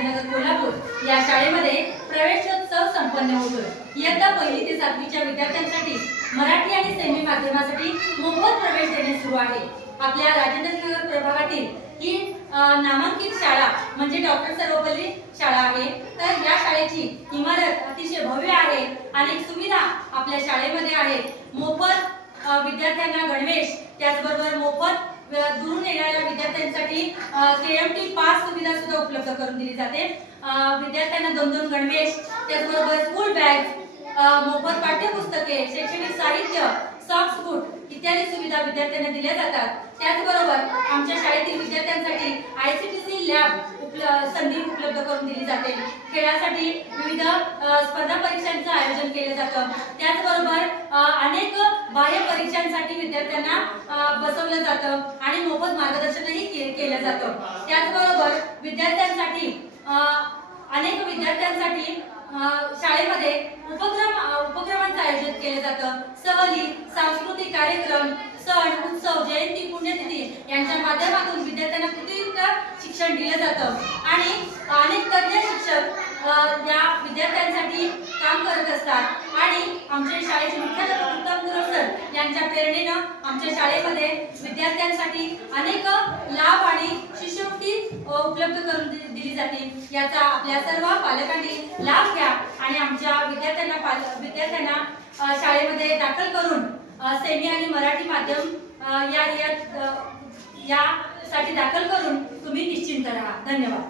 राजेंद्रनगर कोल्हापूर या शाळेमध्ये प्रवेशोत्सव संपन्न होतोय। इयत्ता 1ली ते 7वीच्या विद्यार्थ्यांसाठी मराठी आणि सेमी माध्यमासाठी मोफत प्रवेश देणे सुरू आहे। आपल्या राजेंद्रनगर प्रभागातील ही नामांकित शाळा म्हणजे डॉक्टर सर्वपल्ली शाळा आहे। तर या शाळेची इमारत अतिशय भव्य आहे। अनेक सुविधा आपल्या शाळेमध्ये आहेत। मोफत विद्यार्थ्यांना गणवेश, त्याचबरोबर मोफत दूरून येणाऱ्या विद्यार्थ्यांसाठी केएमटी पास सुविधा सुद्धा उपलब्ध करून दिली जाते। विद्यार्थ्यांना 2-2 गणवेश, त्याचबरोबर स्कूल बॅग, मोफत पाठ्यपुस्तके, शैक्षणिक साहित्य, सॉक्स बूट इत्यादी सुविधा विद्यार्थ्यांना दिल्या जातात। त्याचबरोबर आमच्या शाळेतील विद्यार्थ्यांसाठी आयसीटीसी लॅब संधी उपलब्ध करून दिली जाते। खेळासाठी विविध स्पर्धा परीक्षांचं आयोजन केलं जातं। त्याचबरोबर अनेक बाह्य परीक्षांसाठी विद्यार्थ्यांना बसवलं जातं आणि मोफत मार्गदर्शनही केलं जातं। त्याचबरोबर विद्यार्थ्यांसाठी अनेक विद्यार्थ्यांसाठी शाळेमध्ये उपक्रमांचं आयोजन केलं जातं। सहली, सांस्कृतिक कार्यक्रम, सण, उत्सव, जयंती, पुण्यतिथी यांच्या माध्यमातून विद्यार्थ्यांना कृतीयुक्त शिक्षण दिलं जातं आणि अनेक तज्ञ शिक्षक या विद्यार्थ्यांसाठी काम करत असतात। आणि आमच्या शाळेचे मुख्याध्यापक उत्तम गुरव सर यांच्या प्रेरणेनं आमच्या शाळेमध्ये विद्यार्थ्यांसाठी अनेक लाभ आणि शिष्यवृत्ती उपलब्ध करून दिली जाते। याचा आपल्या सर्व पालकांनी लाभ घ्या आणि आमच्या विद्यार्थ्यांना शाळेमध्ये दाखल करून सेमी आणि मराठी माध्यम यासाठी दाखल करून तुम्ही निश्चिंत राहा। धन्यवाद।